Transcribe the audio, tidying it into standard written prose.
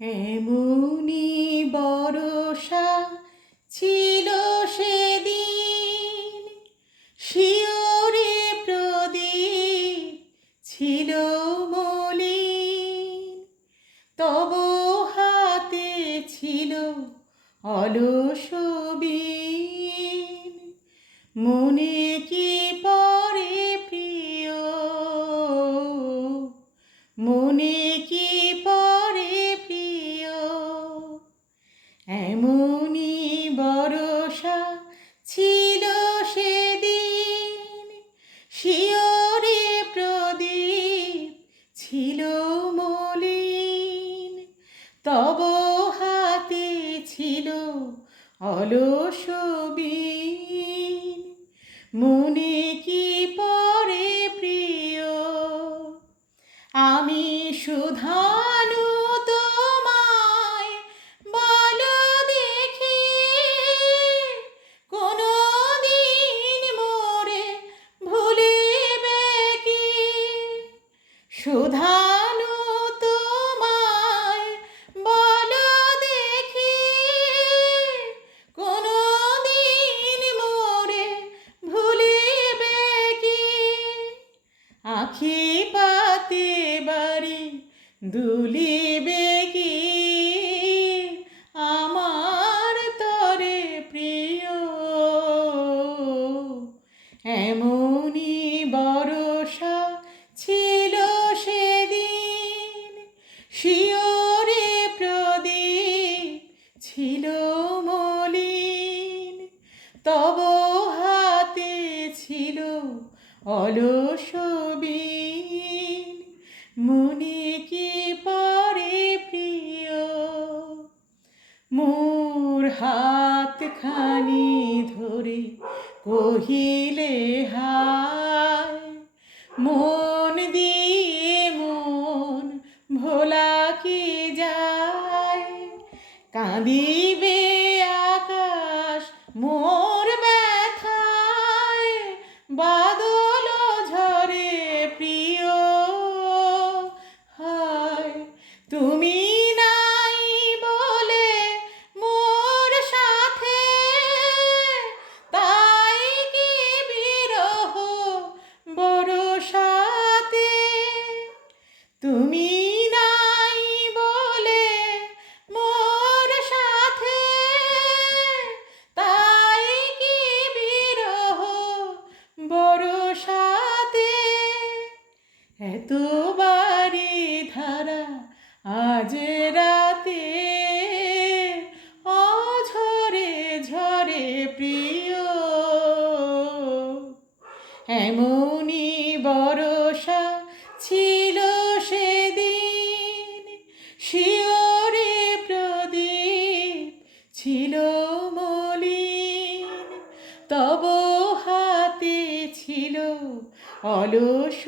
এমনি বরষা ছিল সেদিন, শিওরে প্রদীপ ছিল মলিন, তব হাতে ছিল অলস বীণ। মনে কি পড়ে প্রিয়, মনে কি পড়ে প্রিয়, এমনি বরষা ছিল সেদিন, শিওরে প্রদীপ ছিল মলিন, তব হাতে ছিল অলস বীণ। মনে কি পড়ে প্রিয়, আমি শুধানু তোমায় বলো দেখি, কোনো দিন মোরে ভুলিবে কি? শুধানু তোমায় বলো দেখি, কোনো দিন মোরে ভুলিবে কি? আখি পাতে বাড়ি দুলিবে কি আমার তরে প্রিয়? এমনি বরষা ছিল সেদিন, শিওরে প্রদীপ ছিল মলিন, তব হাতে ছিল অলস বীণ। মনে কি পড়ে প্রিয়, মোর হাতখানি ধরে কহিলে হায়, মন দিয়ে মন ভোলা কি যায়? কাঁদিবে আকাশ মোর ব্যথায়, বাদল ঝরে প্রিয়, হায় তুমি নাই বলে মোর সাথে, তাই কি বিরহ বরষাতে? তুমি নাই বলে মোর সাথে, তাই কি বিরহ বরষাতে? এতবারে ধারা আজ রাতে, অঝরে ঝরে প্রিয়। এমনি বরষা ছিল সেদিন, শিওরে প্রদীপ ছিল মলিন, তব হাতে ছিল অলস